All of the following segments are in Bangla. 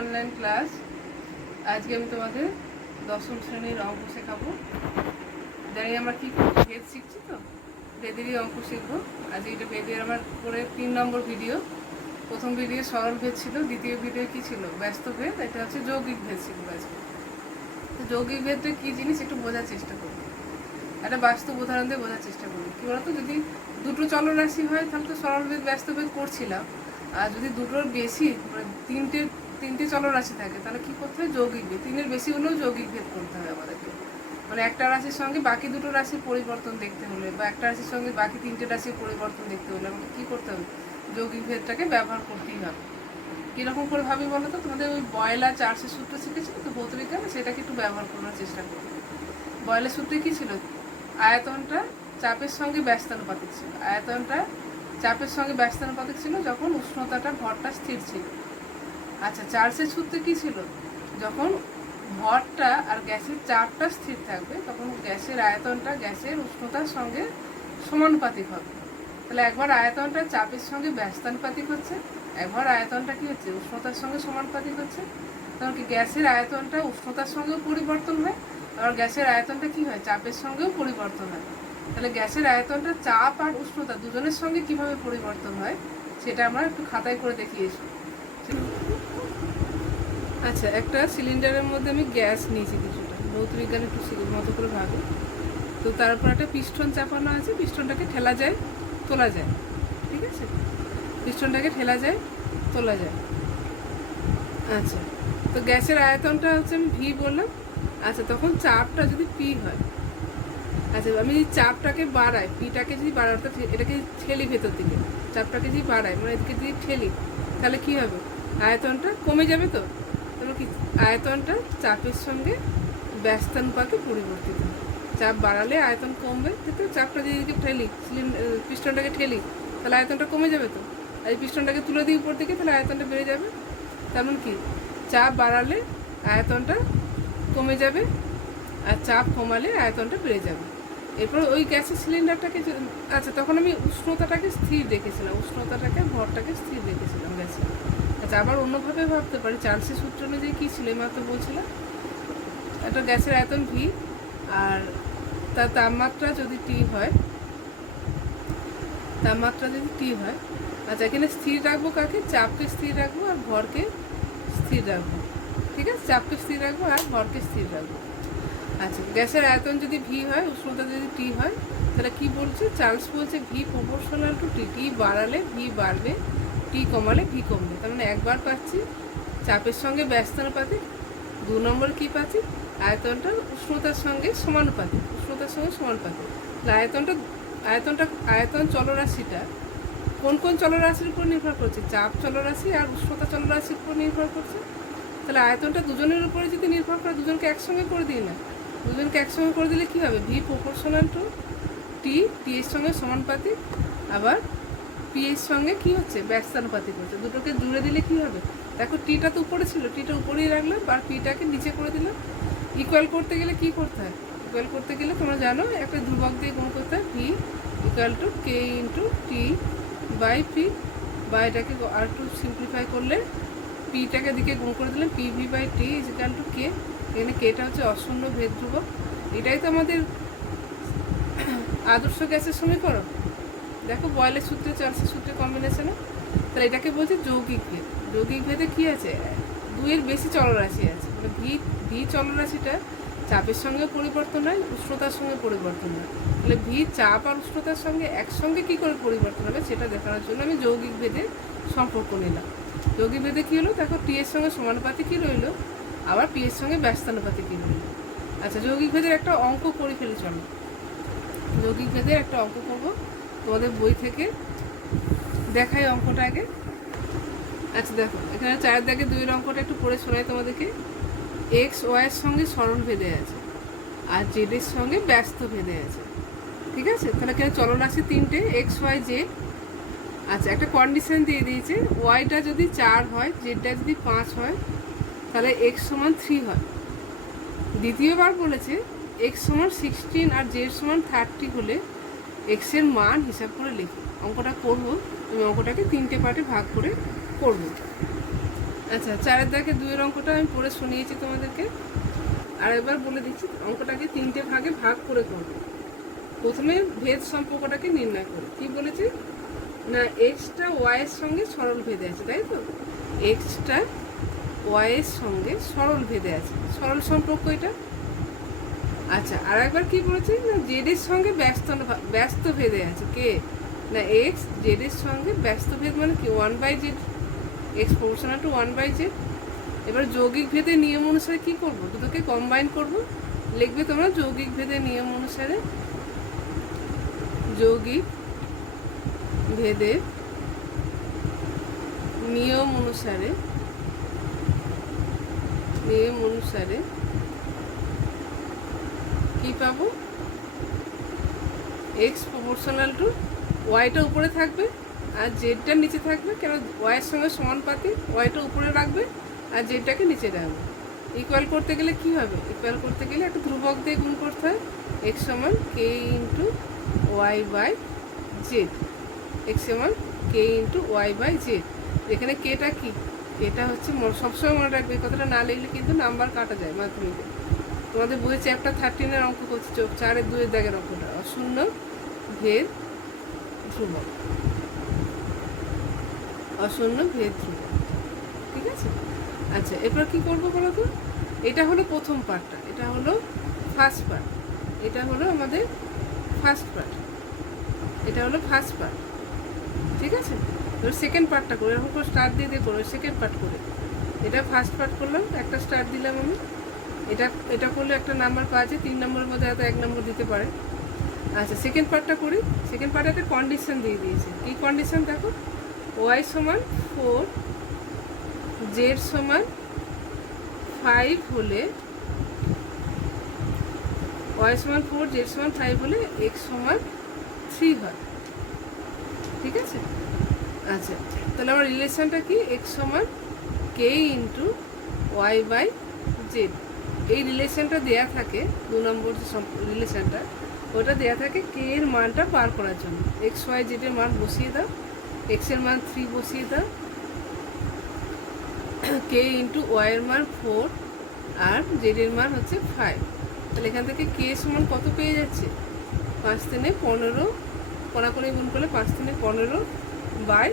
Online class. আজকে আমি তোমাদের দশম শ্রেণীর অঙ্ক শেখাবো। জানি আমরা কি বেদ শিখছি, তো বেদেরই অঙ্ক শিখবো। আজকে এটা বেদের আমার করে 3 নম্বর ভিডিও। প্রথম ভিডিও সরল ভেদ ছিল, দ্বিতীয় ভিডিও কি ছিল ব্যস্ত ভেদ, এটা হচ্ছে যৌগিক ভেদ শিখবো আজকে। তো যৌগিক ভেদটা কী জিনিস একটু বোঝার চেষ্টা করবো, একটা বাস্তব উদাহরণ দিয়ে বোঝার চেষ্টা করবো। কী বলতো, যদি দুটো চলরাশি হয় তাহলে তো সরল ভেদ ব্যস্ত ভেদ করছিলাম। আর যদি দুটোর বেশি মানে তিনটে চলরাশি থাকে তাহলে কী করতে হয়, যৌগিক ভেদ। 3-এর বেশি হলেও যৌগিক ভেদ করতে হয় আমাদেরকে। মানে একটা রাশির সঙ্গে বাকি দুটো রাশির পরিবর্তন দেখতে হলে, বা একটা রাশির সঙ্গে বাকি 3টে রাশির পরিবর্তন দেখতে হলে আমাকে কী করতে হবে, যৌগিক ভেদটাকে ব্যবহার করতেই হবে। কীরকম করে ভাবি বলো তো, তোমাদের ওই বয়লার চার্লসের সূত্র শিখেছিল তো ভৌত বিজ্ঞানে, সেটাকে একটু ব্যবহার করার চেষ্টা করবে। বয়লের সূত্রে কী ছিল, আয়তনটা চাপের সঙ্গে ব্যস্তানুপাতিক ছিল। আয়তনটা চাপের সঙ্গে ব্যস্তানুপাতিক ছিল যখন উষ্ণতাটা ভরটা স্থির ছিল। আচ্ছা, চার্লসের সূত্রে কী ছিল, যখন ভরটা আর গ্যাসের চাপটা স্থির থাকবে তখন গ্যাসের আয়তনটা গ্যাসের উষ্ণতার সঙ্গে সমানুপাতিক হবে। তাহলে একবার আয়তনটা চাপের সঙ্গে ব্যস্তানুপাতিক হচ্ছে, একবার আয়তনটা কী হচ্ছে, উষ্ণতার সঙ্গে সমানুপাতিক হচ্ছে। তখন কি গ্যাসের আয়তনটা উষ্ণতার সঙ্গেও পরিবর্তন হয়, আবার গ্যাসের আয়তনটা কি হয়, চাপের সঙ্গেও পরিবর্তন হয়। তাহলে গ্যাসের আয়তনটা চাপ আর উষ্ণতা দুজনের সঙ্গে কিভাবে পরিবর্তন হয় সেটা আমরা একটু খাতায় করে দেখিয়েছি। আচ্ছা, একটা সিলিন্ডারের মধ্যে আমি গ্যাস নিয়েছি কিছুটা, ভৌত বিজ্ঞানে একটু মতো করে ভাবি। তো তার উপর একটা পিস্টন চাপানো আছে, পিস্টনটাকে ঠেলা যায় তোলা যায়, ঠিক আছে, পিস্টনটাকে ঠেলা যায় তোলা যায়। আচ্ছা, তো গ্যাসের আয়তনটা হচ্ছে আমি ভি বললাম। আচ্ছা, তখন চাপটা যদি পি হয়, আচ্ছা আমি যদি চাপটাকে বাড়াই, পিটাকে যদি বাড়াই, অর্থাৎ এটাকে ঠেলি ভেতর দিকে, চাপটাকে যদি বাড়াই মানে এদিকে যদি ঠেলি, তাহলে কী হবে, আয়তনটা কমে যাবে। তো তারপর কি, আয়তনটা চাপের সঙ্গে ব্যস্তানুপাতে পরিবর্তিত। চাপ বাড়ালে আয়তন কমবে, কিন্তু চাপটা যদি এদিকে ঠেলি, পিস্টনটাকে ঠেলি, তাহলে আয়তনটা কমে যাবে। তো এই পিস্টনটাকে তুলে দিই উপর দিকে, তাহলে আয়তনটা বেড়ে যাবে। তেমন কি, চাপ বাড়ালে আয়তনটা কমে যাবে, আর চাপ কমালে আয়তনটা বেড়ে যাবে। এরপর ওই গ্যাসের সিলিন্ডারটাকে, আচ্ছা তখন আমি উষ্ণতাটাকে স্থির রেখেছিলাম, উষ্ণতাটাকে ভরটাকে স্থির রেখেছিলাম গ্যাসে। আচ্ছা, আবার অন্যভাবে ভাবতে পারি, চার্লসের সূত্র অনুযায়ী কী ছিল মাত্র বলছিলাম, একটা গ্যাসের আয়তন ভি আর তার তাপমাত্রা যদি টি হয়, তাপমাত্রা যদি টি হয়, আচ্ছা এখানে স্থির রাখবো কাকে, চাপকে স্থির রাখবো আর ভরকে স্থির রাখবো, ঠিক আছে, চাপকে স্থির রাখবো আর ভরকে স্থির রাখবো। আচ্ছা, গ্যাসের আয়তন যদি ভি হয়, উষ্ণতা যদি টি হয়, তাহলে কি বলছে, চার্লস বলছে ভি প্রপোর্শনাল টু টি, টি বাড়ালে ভি বাড়বে, টি কমালে ভি কমবে। তার মানে একবার পাচ্ছি চাপের সঙ্গে ব্যস্তানুপাতিক, 2 নম্বর কি পাচ্ছি, আয়তনটা উষ্ণতার সঙ্গে সমানুপাতিক, উষ্ণতার সঙ্গে সমানুপাতিক। আয়তন চলরাশিটা কোন কোন চলরাশির উপর নির্ভর করছে, চাপ চলরাশি আর উষ্ণতা চলরাশির উপর নির্ভর করছে। তাহলে আয়তনটা দুজনের উপরে যদি নির্ভর করে, দুজনকে একসঙ্গে করে দিই না, দুজনকে একসঙ্গে করে দিলে কী হবে, ভি প্রপোর্শনাল টু টি, টি এর সঙ্গে সমানুপাতিক, আবার পি এর সঙ্গে কী হচ্ছে, ব্যস্তানুপাতিক হচ্ছে। দুটোকে জুড়ে দিলে কী হবে, দেখো টিটা তো উপরে ছিল, টিটা উপরেই রাখলাম আর পিটাকে নিচে করে দিলাম। ইকুয়াল করতে গেলে কী করতে হয়, ইকুয়াল করতে গেলে তোমরা জানো একটা ধ্রুবক দিয়ে গুণ করতে হয়, V equal to K into T by P, বা এটাকে আর একটু সিম্পলিফাই করলে পিটাকে দিকে গুণ করে দিলাম, P V by T is equal to K. এখানে কেটা হচ্ছে অশূন্য ভেদ ধ্রুবক। এটাই তো আমাদের আদর্শ গ্যাসের সমীকরণ। দেখো বয়লের সূত্রে চার্লসের সূত্রে কম্বিনেশনে, তাহলে এটাকে বলছে যৌগিক ভেদ। যৌগিক ভেদে কী আছে, 2-এর বেশি চলরাশি আছে, মানে ভি চলরাশিটা চাপের সঙ্গে পরিবর্তন হয়, উষ্ণতার সঙ্গে পরিবর্তন হয়। তাহলে ভি চাপ আর উষ্ণতার সঙ্গে একসঙ্গে কী করে পরিবর্তন হবে সেটা দেখানোর জন্য আমি যৌগিক ভেদের সম্পর্ক নিলাম। যৌগিক ভেদে কী হলো, দেখো টি এর সঙ্গে সমানুপাতিক কী রইল, আবার পি এর সঙ্গে ব্যস্তানুপাতিক কী রইল। আচ্ছা, যৌগিক ভেদের একটা অঙ্ক করে ফেলে, চলো যৌগিক ভেদের একটা অঙ্ক করবো, তোমাদের বই থেকে দেখাই অঙ্কটা আগে। আচ্ছা দেখো, এখানে 4 দাগে 2-এর অঙ্কটা একটু পড়ে শোনাই তোমাদেরকে। এক্স ওয়াইয়ের সঙ্গে সরল ভেদে আছে আর জেডের সঙ্গে ব্যস্ত ভেদে আছে, ঠিক আছে। তাহলে এখানে চলরাশি 3টে, এক্স ওয়াই জেড। আচ্ছা, একটা কন্ডিশন দিয়ে দিয়েছে, ওয়াইটা যদি 4 হয়, জেডটা যদি 5 হয়, তাহলে এক্স সমান 3 হয়। দ্বিতীয়বার বলেছে এক্স সমান 16 আর জেড সমান 30 হলে এক্সের মান হিসাব করে লিখি। অঙ্কটা করবো, আমি অঙ্কটাকে 3টে পার্টে ভাগ করে করবো। আচ্ছা, 4-এর দাগে 2-এর অঙ্কটা আমি পড়ে শুনিয়েছি তোমাদেরকে, আর এবার বলে দিচ্ছি অঙ্কটাকে 3টে ভাগে ভাগ করে করবো। প্রথমে ভেদ সম্পর্কটাকে নির্ণয় করে কি বলেছি না, এক্সটা ওয়াইয়ের সঙ্গে সরল ভেদে আছে, তাই তো? এক্সটা ওয়াইয়ের সঙ্গে সরল ভেদে আছে, সরল সম্পর্ক এটা। আচ্ছা, আর একবার কি বলেছি না, জেডের সঙ্গে ব্যস্ত ভেদে আছে। কে না, এক্স জেডের সঙ্গে ব্যস্ত ভেদ মানে কি 1/z, x proportional to 1/z। এবার যৌগিক ভেদের নিয়ম অনুসারে কি করব, দুটোকে কম্বাইন করব। লিখবে তোমরা যৌগিক ভেদের নিয়ম অনুসারে, যৌগিক ভেদের নিয়ম অনুসারে কি পাবো, এক্স প্রপোর্শনাল টু ওয়াইটা উপরে থাকবে আর জেডটা নিচে থাকবে। কেন, ওয়াইয়ের সঙ্গে সমানুপাতিক, ওয়াইটা উপরে রাখবে আর জেডটাকে নিচে রাখবে। ইকুয়াল করতে গেলে কি হবে, ইকুয়াল করতে গেলে একটা ধ্রুবক দিয়ে গুণ করতে হয়। এক্স সমান K into Y by Z, X সমান K into Y by Z. এখানে কেটা কি, কেটা হচ্ছে, সবসময় মনে রাখবে, কথাটা না লিখলে কিন্তু নাম্বার কাটা যায় মাধ্যমিকে। তোমাদের বইয়ে চ্যাপ্টার 13-এর অঙ্ক করছে, 4-এর 2-এর দাগের অঙ্কটা, অশূন্য ভেদ ধ্রুবক, অশূন্য ভেদ ধ্রুবক, ঠিক আছে? আচ্ছা, এরপর কি করবো বলো তো, এটা হলো প্রথম পার্টটা, এটা হলো ফার্স্ট পার্ট, এটা হলো আমাদের ফার্স্ট পার্ট, এটা হলো ফার্স্ট পার্ট, ঠিক আছে? এবার সেকেন্ড পার্টটা করে, এরকম করে স্টার দিয়ে দিয়ে করো, সেকেন্ড পার্ট করে। এটা ফার্স্ট পার্ট করলাম, একটা স্টার দিলাম আমি। এটা করলে একটা নাম্বার পাওয়া যায়, 3 নম্বরের মধ্যে হয়তো 1 নম্বর দিতে পারে। আচ্ছা, সেকেন্ড পার্টটা করি। সেকেন্ড পার্টে একটা কন্ডিশন দিয়ে দিয়েছে। কী কন্ডিশন দেখো, ওয়াই সমান 4, জেড সমান 5 হলে, ওয়াই সমান 4, জেড সমান 5 হলে এক্স সমান 3 হয়, ঠিক আছে? আচ্ছা, তাহলে আমার রিলেশনটা কি, এক্স সমান K into Y by Z. এই রিলেশনটা দেয়া থাকে, 2 নম্বর যে রিলেশনটা, ওটা দেয়া থাকে কে এর মানটা বার করার জন্য। এক্স ওয়াই জেডের মান বসিয়ে দাও, এক্সের মান 3 বসিয়ে দাও, কে ইন্টু ওয়াইয়ের মান 4 আর জেডের মান হচ্ছে 5। তাহলে এখান থেকে কে সমান কত পেয়ে যাচ্ছে, 5 × 15, কোনাকুনি গুণ করলে 5 × 15 বাই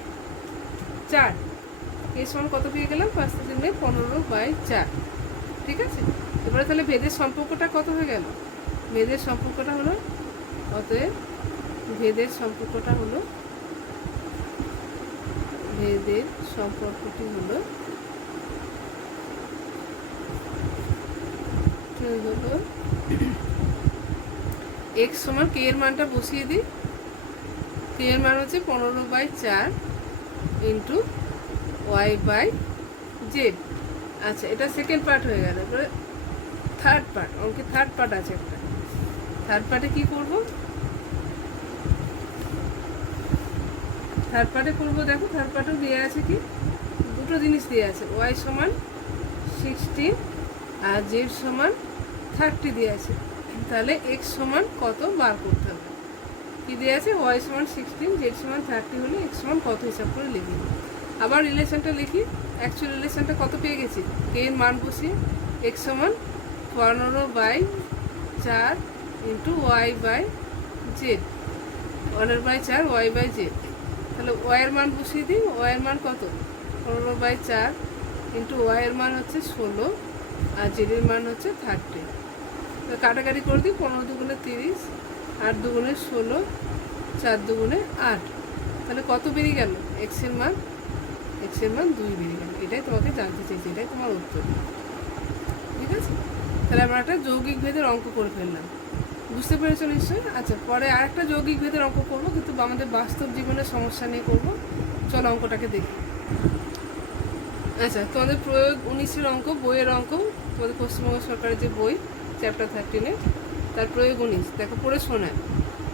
4। কে সমান কত পেয়ে গেলাম, 5 × 15 বাই 4, ঠিক আছে? এবারে তাহলে ভেদের সম্পর্কটা কত হয়ে গেল, ভেদের সম্পর্কটা হলো, অতএব ভেদের সম্পর্কটা হলো, ভেদের সম্পর্কটি হলো এক্স সমান কে এর মানটা বসিয়ে দিই, কে এর মান হচ্ছে 15/4 ইন্টু ওয়াই বাই জেড। আচ্ছা, এটা সেকেন্ড পার্ট হয়ে গেল। এবারে থার্ড পার্ট, অঙ্কে থার্ড পার্ট আছে একটা। থার্ড পার্টে কী করবো, থার্ড পার্টে করবো, দেখো থার্ড পার্টেও দেওয়া আছে কি, দুটো জিনিস দেওয়া আছে, ওয়াই সমান 16 আর জেড সমান 30 দেওয়া আছে। তাহলে এক্স সমান কত বার করতে হবে, কি দেওয়া আছে, ওয়াই সমান 16, জেড সমান 30 হলে এক্স সমান কত হিসাব করে লিখি। আবার রিলেশনটা লিখি, অ্যাকচুয়াল রিলেশনটা কত পেয়ে গেছি, কে এর মান বসিয়ে, এক্স সমান 15/4 into Y by Z, 15/4 Y by Z. তাহলে ওয়াইয়ের মান বসিয়ে দিই, ওয়াইয়ের মান কত, 15/4 ইন্টু ওয়াইয়ের মান হচ্ছে 16 আর জেডের মান হচ্ছে 30। কাটাকাটি করে দিই, 15 দুগুণে 30, 8 দুগুণে 16, 4 দুগুণে 8। তাহলে কত বেরিয়ে গেল, এক্সের মান 2 বেরিয়ে গেল। এটাই তোমাকে জানতে চাইছি, এটাই তোমার উত্তর, ঠিক আছে? তাহলে আমরা একটা যৌগিক ভেদের অঙ্ক করে ফেললাম, বুঝতে পেরেছো নিশ্চয়ই? আচ্ছা, পরে আরেকটা যৌগিক ভেদের অঙ্ক করবো, কিন্তু আমাদের বাস্তব জীবনের সমস্যা নিয়ে করবো। চলো অঙ্কটাকে দেখি। আচ্ছা, তোমাদের প্রয়োগ 19-এর অঙ্ক, বইয়ের অঙ্ক, তোমাদের পশ্চিমবঙ্গ সরকারের যে বই চ্যাপ্টার 13-এ, তার প্রয়োগ 19, দেখো পড়ে শোনায়।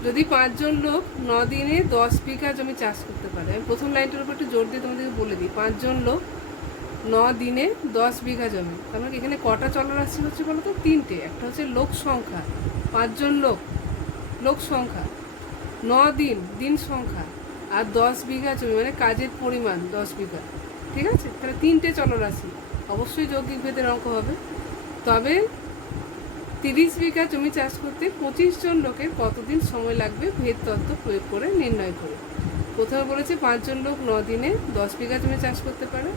যদি 5 জন লোক 9 দিনে 10 বিঘা জমি চাষ করতে পারে, আমি প্রথম লাইনটার উপর একটু জোর দিয়ে তোমাদেরকে বলে দিই, 5 জন লোক 9 দিনে 10 বিঘা জমি, তার মানে এখানে কটা চলরাশি হচ্ছে বলো তো, 3টে। একটা হচ্ছে লোক সংখ্যা, 5 জন লোক, লোক সংখ্যা, 9 দিন, দিন সংখ্যা, আর 10 বিঘা জমি মানে কাজের পরিমাণ 10 বিঘা, ঠিক আছে, তাহলে 3টে চলরাশি, অবশ্যই যৌগিক ভেদের অঙ্ক হবে। তবে 30 বিঘা জমি চাষ করতে 25 জন লোকের কতদিন সময় লাগবে ভেদ তত্ত্ব প্রয়োগ করে নির্ণয় করে। প্রথমে বলেছে 5 জন লোক 9 দিনে 10 বিঘা জমি চাষ করতে পারে।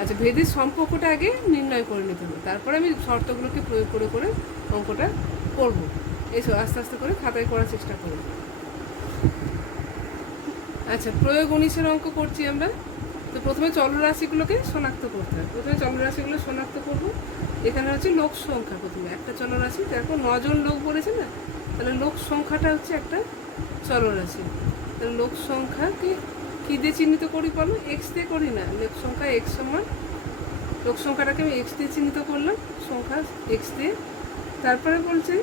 আচ্ছা, ভেদের সম্পর্কটা আগে নির্ণয় করে নিতে হবে, তারপরে আমি শর্তগুলোকে প্রয়োগ করে করে অঙ্কটা করব। এসব আস্তে আস্তে করে খাতায় করার চেষ্টা করব। আচ্ছা, প্রয়োগ 19-এর অঙ্ক করছি আমরা। তো প্রথমে চলরাশিগুলোকে শনাক্ত করতে হবে। প্রথমে চলরাশিগুলো শনাক্ত করব। এখানে হচ্ছে লোক সংখ্যা, প্রথমে একটা চলরাশি, দেখো 9 জন লোক বলেছে না, তাহলে লোক সংখ্যাটা হচ্ছে একটা চলরাশি। তাহলে লোক সংখ্যাকে কী দিয়ে চিহ্নিত করি বলো? এক্স দিয়ে করি না, লোক সংখ্যা এক্স সমান, লোক সংখ্যাটাকে আমি এক্স দিয়ে চিহ্নিত করলাম, সংখ্যা এক্স দিয়ে। তারপরে বলছে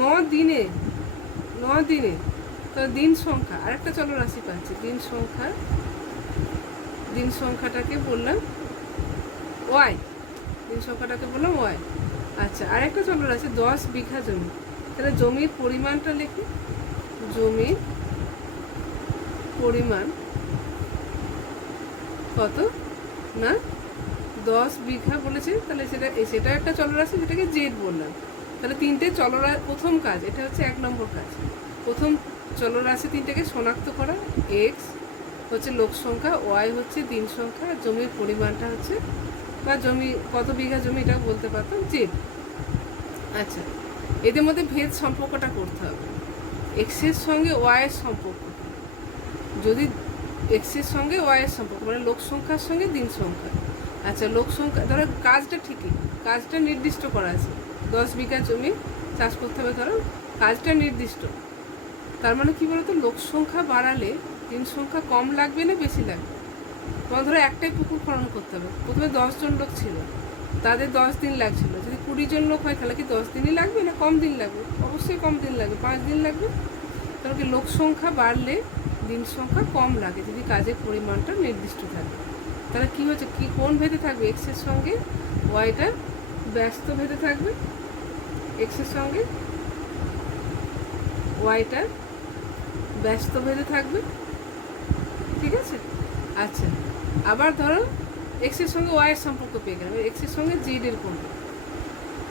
9 দিনে, 9 দিনে, তো দিন সংখ্যা আরেকটা চলরাশি পাচ্ছি, দিন সংখ্যা, দিন সংখ্যাটাকে বললাম ওয়াই, দিন সংখ্যাটাকে বললাম ওয়াই। আচ্ছা, আরেকটা চলরাশি 10 বিঘা জমি, তাহলে জমির পরিমাণটা লিখি, জমির পরিমাণ কত না 10 বিঘা বলেছে, তাহলে সেটা একটা চলরাশি, যেটাকে জেড বললাম। তাহলে 3টে চলরাশি, প্রথম কাজ এটা হচ্ছে 1 নম্বর কাজ, প্রথম চলরাশি 3টাকে শনাক্ত করা। এক্স হচ্ছে লোক সংখ্যা, ওয়াই হচ্ছে দিন সংখ্যা, জমির পরিমাণটা হচ্ছে বা জমি কত বিঘা জমি এটা বলতে পারতাম জেড। আচ্ছা, এদের মধ্যে ভেদ সম্পর্কটা করতে হবে। এক্সের সঙ্গে ওয়াইয়ের সম্পর্ক, যদি এক্সের সঙ্গে ওয়াইয়ের সম্পর্ক মানে লোক সংখ্যার সঙ্গে দিন সংখ্যা। আচ্ছা, লোক সংখ্যা ধরো কাজটা ঠিকই, কাজটা নির্দিষ্ট করা আছে, 10 বিঘা জমি চাষ করতে হবে, ধরো কাজটা নির্দিষ্ট। তার মানে কী বলতো, লোক সংখ্যা বাড়ালে দিন সংখ্যা কম লাগবে না বেশি লাগবে? তোমার ধরো একটাই পুকুর খনন করতে হবে, প্রথমে 10 জন লোক ছিল, তাদের 10 দিন লাগছিল। যদি 20 জন লোক হয় তাহলে কি 10 দিনই লাগবে না কম দিন লাগবে? অবশ্যই কম দিন লাগবে, 5 দিন লাগবে। তাহলে কি লোক সংখ্যা বাড়লে দিন সংখ্যা কম লাগে যদি কাজের পরিমাণটা নির্দিষ্ট থাকে। তাহলে কী হচ্ছে, কি কোন ভেদে থাকবে? এক্সের সঙ্গে ওয়াইটা ব্যস্ত ভেদে থাকবে, এক্সের সঙ্গে ওয়াইটা ব্যস্ত ভেদে থাকবে, ঠিক আছে। আচ্ছা, আবার ধরো এক্সের সঙ্গে ওয়াইয়ের সম্পর্ক পেয়ে গেলাম, এক্সের সঙ্গে জেডের করবো,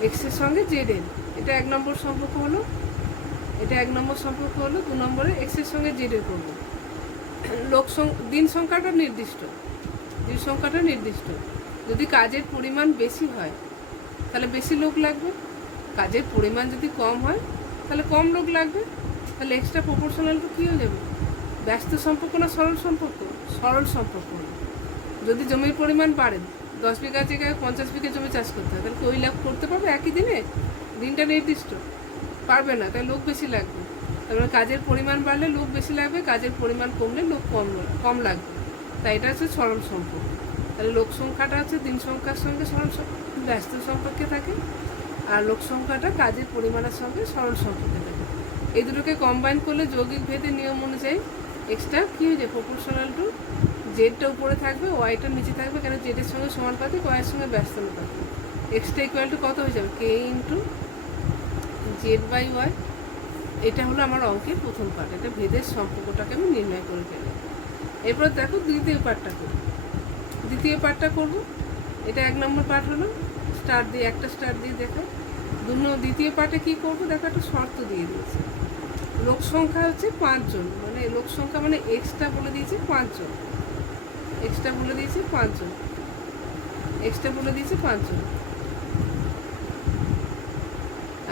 এক্সের সঙ্গে জেডের, এটা 1 নম্বর সম্পর্ক হলো, এটা 1 নম্বর সম্পর্ক হলো। 2 নম্বরে এক্সের সঙ্গে জেডের করবো। দিন সংখ্যাটা নির্দিষ্ট, দিন সংখ্যাটা নির্দিষ্ট। যদি কাজের পরিমাণ বেশি হয় তাহলে বেশি লোক লাগবে, কাজের পরিমাণ যদি কম হয় তাহলে কম লোক লাগবে। তাহলে এক্সট্রা প্রপোর্শনাল টু কী হয়ে যাবে? ব্যস্ত সম্পর্ক না সরল সম্পর্ক? সরল সম্পর্ক। যদি জমির পরিমাণ বাড়ে, 10 বিঘা জায়গায় 50 বিঘা জমি চাষ করতে হয়, তাহলে কি ওই লাভ করতে পারবে একই দিনে? দিনটা নির্দিষ্ট পারবে না, তাই লোক বেশি লাগবে। তারপরে কাজের পরিমাণ বাড়লে লোক বেশি লাগবে, কাজের পরিমাণ কমলে লোক কম লাগবে। তাই এটা হচ্ছে সরল সম্পর্ক। তাহলে লোক সংখ্যাটা হচ্ছে দিন সংখ্যার সঙ্গে সরল ব্যস্ত সম্পর্কে থাকে, আর লোক সংখ্যাটা কাজের পরিমাণের সঙ্গে সরল সম্পর্কে থাকে। এই দুটোকে কম্বাইন করলে যৌগিক ভেদের নিয়ম অনুযায়ী এক্সট্রা কী হয়ে যায়? প্রপোর্শনাল টু জেডটা উপরে থাকবে, ওয়াইটা নিচে থাকবে, কেন জেডের সঙ্গে সমানুপাতিক, ওয়াইয়ের সঙ্গে ব্যস্তানুপাতিক। এক্সটা ইকুয়াল টু কত হয়ে যাবে? কে ইন্টু জেড বাই ওয়াই। এটা হলো আমার অঙ্কের প্রথম পার্ট, এটা ভেদের সম্পর্কটাকে আমি নির্ণয় করে ফেললাম। এরপর দেখো দ্বিতীয় পার্টটা করব, দ্বিতীয় পার্টটা করব। এটা 1 নম্বর পার্ট হলো, স্টার দিয়ে একটা স্টার দিয়ে দেখো। দ্বিতীয় পার্টে কী করবো দেখো, একটা শর্ত দিয়ে দিয়েছে। লোক সংখ্যা হচ্ছে 5 জন, মানে লোক সংখ্যা মানে এক্সটা বলে দিয়েছে 5 জন, এক্সটা বলে দিয়েছে 5 জন, এক্সটা বলে দিয়েছে 5 জন।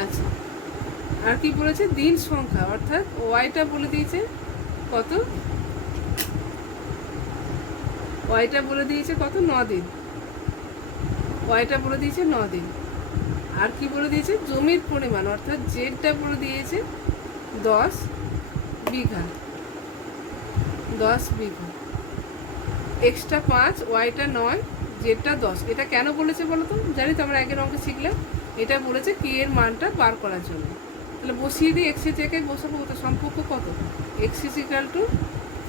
আচ্ছা, আর কি বলেছে? দিন সংখ্যা, অর্থাৎ ওয়াইটা বলে দিয়েছে কত? ওয়াইটা বলে দিয়েছে কত? 9 দিন, ওয়াইটা বলে দিয়েছে 9 দিন। আর কি বলে দিয়েছে? জমির পরিমাণ, অর্থাৎ জেডটা বলে দিয়েছে 10 বিঘা, 10 বিঘা। এক্সটা 5, ওয়াইটা 9, জেডটা 10। এটা কেন বলেছে বলো তো? জানি তো, আমরা আগের অঙ্কে শিখলাম। এটা বলেছে কে এর মানটা বার করার জন্য। তাহলে বসিয়ে দিই, এক্সের জায়গায় বসাবো, ওটা সম্পর্ক কত? X is equal to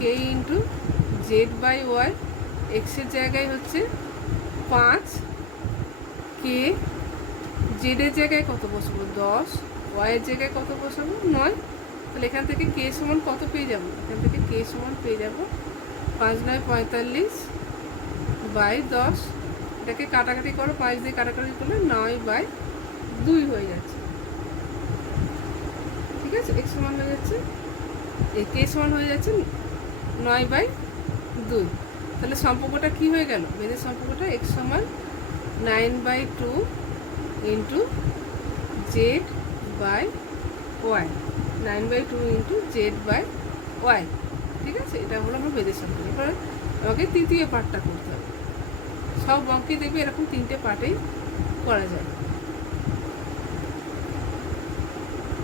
K into Z by Y. এক্সের জায়গায় হচ্ছে 5, কে জেডের জায়গায় কত বসাবো? 10, ওয়াইয়ের জায়গায় কত বসাবো? 9। তাহলে এখান থেকে কে সমান কত পেয়ে যাবো? এখান থেকে কে সমান পেয়ে যাবো 5 9 45, বাই 10, এটাকে কাটাকাটি করো, 5 দিয়ে কাটাকাটি করলে 9/2 হয়ে যাচ্ছে। ঠিক আছে, x সমান হয়ে যাচ্ছে, এই k সমান হয়ে যাচ্ছে 9/2। তাহলে সম্পর্কটা কি হয়ে গেল? বেদের সম্পর্কটা x সমান 9/2 ইন্টু z/y, 9/2 ইন্টু z/y। ঠিক আছে, এটা হলো আমার বেদের সম্পর্ক। এবার আমাকে তৃতীয় পার্টটা করতে হবে। সব অঙ্কে দেখবে এরকম 3টে পার্টেই করা যায়।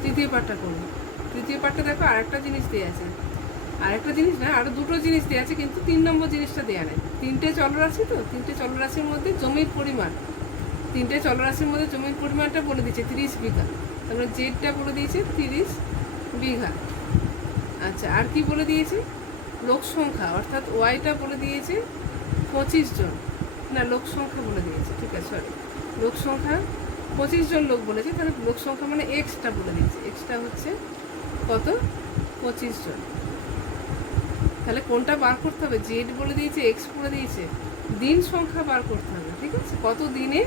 তৃতীয় পার্টটা করবো। তৃতীয় পার্টটা দেখো আরেকটা জিনিস দেওয়া আছে, আরেকটা জিনিস না, আরও দুটো জিনিস দেওয়া আছে, কিন্তু 3 নম্বর জিনিসটা দেওয়া নেই। 3টে চলরাশি তো, 3টে চলরাশির মধ্যে জমির পরিমাণ, 3টে চলরাশির মধ্যে জমির পরিমাণটা বলে দিয়েছে 30 বিঘা। তারপরে জেডটা বলে দিয়েছে 30 বিঘা। আচ্ছা, আর কি বলে দিয়েছে? লোক সংখ্যা, অর্থাৎ ওয়াইটা বলে দিয়েছে 25 জন, না লোক সংখ্যা বলে দিয়েছে, ঠিক আছে সরি, লোক সংখ্যা 25 জন লোক বলেছে। তাহলে লোক সংখ্যা মানে এক্সটা বলে দিয়েছে, এক্সটা হচ্ছে কত? 25 জন। তাহলে কোনটা বার করতে হবে? জেড বলে দিয়েছে, এক্স বলে দিয়েছে, দিন সংখ্যা বার করতে হবে। ঠিক আছে, কত দিনে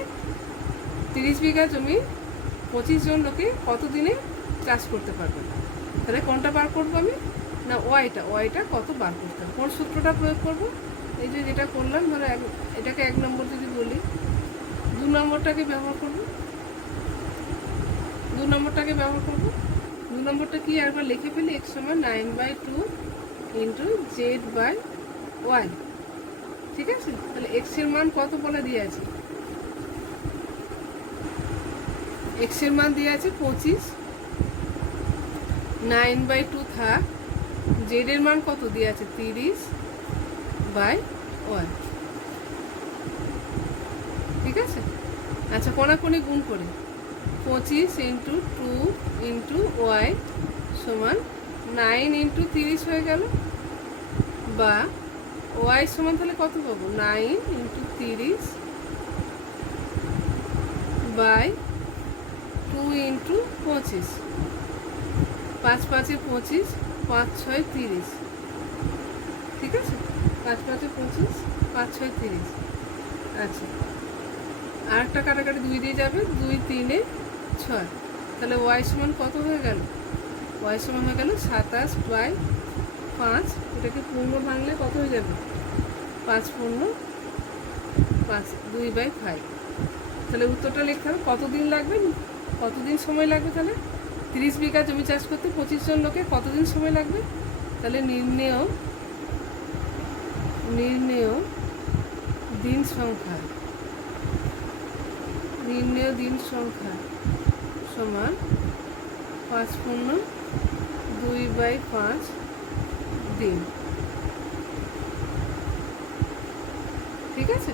30 বিঘা জমি 25 জন লোকে কত দিনে চাষ করতে পারবে। তাহলে কোনটা বার করবো আমি? না ওয়াইটা কত বার করতে হবে। কোন সূত্রটা প্রয়োগ করবো? এই যে যেটা করলাম, ধরো এটাকে 1 নম্বর যদি বলি, 2 নম্বরটাকে ব্যবহার করবো, 2 নম্বরটাকে ব্যবহার করবো। 2 নম্বরটা কি একবার লিখে ফেলি, x সমান 9/2 ইন্টু z/y। ঠিক আছে, তাহলে x এর মান কত বলে দিয়ে আছে? x এর মান দিয়ে আছে 25, 9/2 থাক, z এর মান কত দিয়ে আছে? 30/y। ঠিক আছে, আচ্ছা কোনাকুনি গুণ করে 25 ইন্টু 2 ইন্টু ওয়াই সমান 9 ইন্টু 30 হয়ে গেল, বা ওয়াই সমান তাহলে কত পাবো? 9 ইন্টু 30 বাই 2 ইন্টু 25, 5 5 25, 5 6 30। ঠিক আছে, 5 5 25, 5 6 30। আচ্ছা, আর একটা কাটাকাটি 2 দিয়ে যাবে, 2 3 6। তাহলে ওয়াই সমান কত হয়ে গেল? ওয়াই সমান হয়ে গেল 27/5। এটাকে পূর্ণ ভাঙলে কত হয়ে যাবে? 5 পূর্ণ 5, 2/5। তাহলে উত্তরটা লিখতে হবে। কতদিন লাগবে, কতদিন সময় লাগবে? তাহলে 30 বিঘা জমি চাষ করতে 25 জন লোকে কতদিন সময় লাগবে? তাহলে নির্ণেয় দিন সংখ্যা, নির্ণেয় দিন সংখ্যা সমান 5 পূর্ণ 2/5 দিন। ঠিক আছে,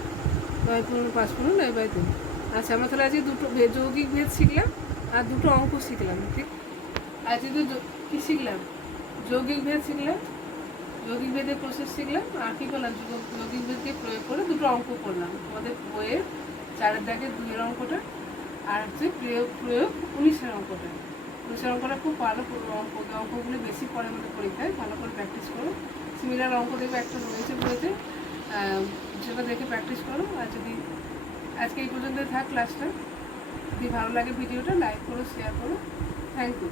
9 পূর্ণ 5 পূর্ণ 9/2। আচ্ছা, আমরা তাহলে আজকে দুটো যৌগিক ভেদ শিখলাম আর দুটো অঙ্ক শিখলাম। ঠিক, আজকে তো কী শিখলাম? যৌগিক ভেদ শিখলাম, যৌগিক ভেদের প্রসেস শিখলাম, আর কী করলাম? যৌগিক ভেদকে প্রয়োগ করে দুটো অঙ্ক করলাম। আমাদের বইয়ের 4-এর দাগের 2-এর অঙ্কটা, আর হচ্ছে প্রয়োগ 19-এর অঙ্কটা। 19-এর অঙ্কটা খুব ভালো অঙ্ক, অঙ্কগুলো বেশি পড়ে আমাদের পরীক্ষায়, ভালো করে প্র্যাকটিস করো। সিমিলার অঙ্ক দেখবে একটা রয়েছে বইতে, সেটা দেখে প্র্যাকটিস করো। আর যদি আজকে এই পর্যন্ত থাক ক্লাসটা, যদি ভালো লাগে ভিডিওটা লাইক করো, শেয়ার করো। Thank you.